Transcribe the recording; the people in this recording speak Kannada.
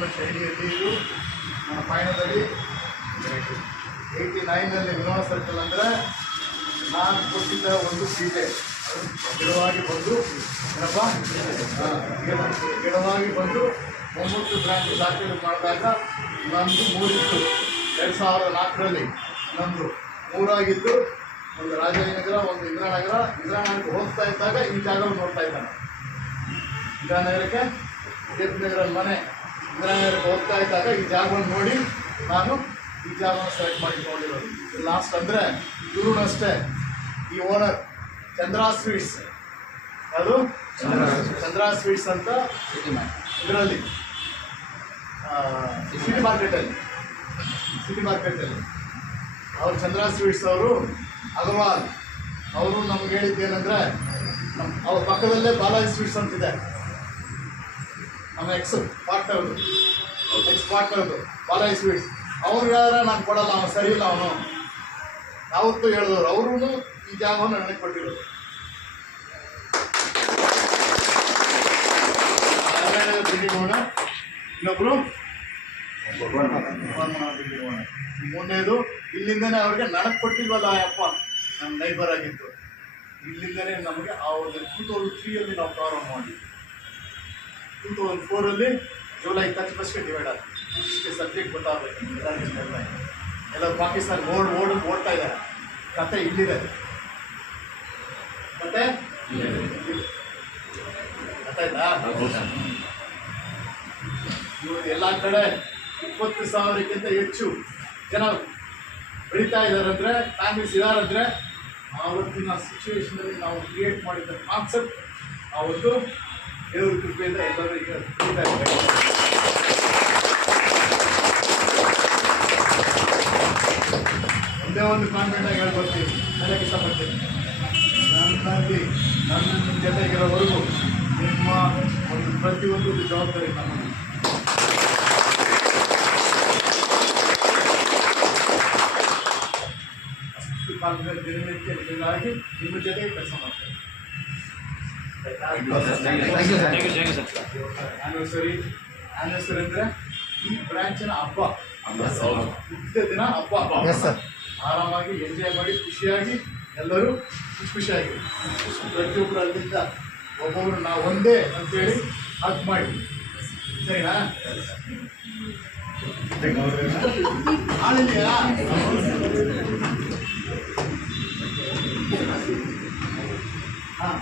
ವಿನೋದ ಶೈಲಿಯಲ್ಲಿ ಇದು ನನ್ನ ಪಯಣದಲ್ಲಿ 89ನಲ್ಲಿ ವಿನೋದ ಸರ್ಕಲ್ ಅಂದರೆ ನಾನು ಕೊಟ್ಟಿದ್ದ ಒಂದು ಸೀಟೆ ಗಿಡವಾಗಿ ಬಂದು ಏನಪ್ಪ ಗಿಡವಾಗಿ ಬಂದು 9 ಬ್ರಾಂಚ್ ದಾಖಲೆ ಮಾಡಿದಾಗ ನಂದು 3 ಇತ್ತು. 2004ರಲ್ಲಿ ನಂದು 3 ಆಗಿದ್ದು. ಒಂದು ರಾಜಾಜಿನಗರ, ಒಂದು ಇಂದಿರಾನಗರಕ್ಕೆ ಹೋಗ್ತಾ ಇದ್ದಾಗ ಈ ಜಾಗವನ್ನು ನೋಡ್ತಾ ಇದ್ದಾನೆ. ಇಂದಿರಾನಗರಕ್ಕೆ ಜೆ.ಪಿ. ನಗರಲ್ಲಿ ಮನೆ, ಇಂದಿರಾನಗರಕ್ಕೆ ಹೋಗ್ತಾ ಇದ್ದಾಗ ಈ ಜಾಗವನ್ನು ನೋಡಿ ನಾನು ಈ ಜಾಗವನ್ನು ಸೆಲೆಕ್ಟ್ ಮಾಡಿ ನೋಡಿರೋದು. ಲಾಸ್ಟ್ ಅಂದರೆ ಇವರು ಅಷ್ಟೇ, ಈ ಓನರ್ ಚಂದ್ರ ಸ್ವೀಟ್ಸ್, ಅದು ಚಂದ್ರ ಸ್ವೀಟ್ಸ್ ಅಂತ ಇದರಲ್ಲಿ ಸಿಟಿ ಮಾರ್ಕೆಟಲ್ಲಿ ಅವರು ಚಂದ್ರ ಸ್ವೀಟ್ಸ್ ಅವರು ಅಗರ್ವಾಲ್ ಅವರು ನಮ್ಗೆ ಹೇಳಿದ್ದೇನೆಂದರೆ, ಅವ್ರ ಪಕ್ಕದಲ್ಲೇ ಬಾಲಾಜಿ ಸ್ವೀಟ್ಸ್ ಅಂತಿದೆ, ನಮ್ಮ ಎಕ್ಸ್ ಪಾರ್ಟ್ನರ್ದು ಬಾಲಾಜಿ ಸ್ವೀಟ್ಸ್. ಅವ್ರು ಹೇಳಿದ್ರೆ ನಾನು ಕೊಡಲ್ಲ, ಅವನು ಸರಿ ಇಲ್ಲ, ಅವನು ಯಾವತ್ತೂ ಹೇಳಿದವರು. ಅವರು ಈ ಜಾಗವನ್ನು ನನಗೆ ಕೊಟ್ಟಿರೋದು. ಬಿಲ್ಡಿಂಗ್ ಓನರ್, ಇನ್ನೊಬ್ಬರು ಬಿಲ್ಡಿಂಗ್ ಓನರ್. ಮೂರನೇದು ಇಲ್ಲಿಂದನೇ ಅವ್ರಿಗೆ ನನಗೆ ಕೊಟ್ಟಿಲ್ವಲ್ಲ ಅಪ್ಪ, ನಮ್ಮ ನೈಬರ್ ಆಗಿತ್ತು. ಇಲ್ಲಿಂದನೇ ನಮಗೆ ಆ ಒಂದು 2003ಯಲ್ಲಿ ನಾವು ಪ್ರಾರಂಭ ಮಾಡಿದ್ವಿ. 2004ರಲ್ಲಿ ಜುಲೈ 31ಕ್ಕೆ ಡಿವೈಡ್ ಆಗಿದೆ. ಇಷ್ಟೇ ಸಬ್ಜೆಕ್ಟ್ ಗೊತ್ತಾಗಬೇಕು. ಎಲ್ಲ ಪಾಕಿಸ್ತಾನ ಓಡ್ತಾ ಇದ್ದಾರೆ. ಕತೆ ಇಲ್ಲಿದೆ, ಕತೆ ಗೊತ್ತಾಯ್ತಾ? ಇವರು ಎಲ್ಲ ಕಡೆ 20,000ಕ್ಕಿಂತ ಹೆಚ್ಚು ಜನ ಬೆಳೀತಾ ಇದ್ದಾರಂದರೆ, ಫ್ಯಾಮಿಲೀಸ್ ಇದ್ದಾರಂದರೆ, ಆವತ್ತಿನ ಸಿಚುವೇಶನಲ್ಲಿ ನಾವು ಕ್ರಿಯೇಟ್ ಮಾಡಿದ್ದ ಕಾನ್ಸೆಪ್ಟ್ ಆವತ್ತು ದೇವ್ರ ಕೃಪೆಯಿಂದ ಎಲ್ಲರೂ ಈಗ ಬೆಳೀತಾ ಇದ್ದಾರೆ. ಒಂದೇ ಒಂದು ಕಾನ್ಫಿಡೆಂಟಾಗಿ ಹೇಳ್ಕೊಡ್ತೀನಿ, ಹೇಳಕ್ಕೆ ಇಷ್ಟಪಡ್ತೀನಿ. ನನ್ನ ಜೊತೆಗಿರೋವರೆಗೂ ನಿಮ್ಮ ಒಂದು ಪ್ರತಿಯೊಂದು ಜವಾಬ್ದಾರಿ ನಮ್ಮದು. ಅಷ್ಟು ಕಾಲದಲ್ಲಿ ದಿನನಿತ್ಯ ನಿಮಗಾಗಿ ನಿಮ್ಮ ಜೊತೆಗೆ ಕೆಲಸ ಮಾಡ್ತೇನೆ. ಆ್ಯನಿವರ್ಸರಿ ಅಂದರೆ ಈ ಬ್ರಾಂಚಿನ ಹಬ್ಬ, ಹುಟ್ಟಿದ ದಿನ ಹಬ್ಬ. ಆರಾಮಾಗಿ ಎಂಜಾಯ್ ಮಾಡಿ, ಖುಷಿಯಾಗಿ ಎಲ್ಲರೂ ಖುಷಿಯಾಗಿ ಪ್ರತಿಯೊಬ್ಬರು ಅಲ್ಲಿಂದ ಒಬ್ಬೊಬ್ಬರು ನಾವು ಒಂದೇ ಅಂತೇಳಿ ಹಗ್ ಮಾಡಿ, ಸರಿನಾ? ಹಾಳಿದೆಯಾ? ಹಾಂ.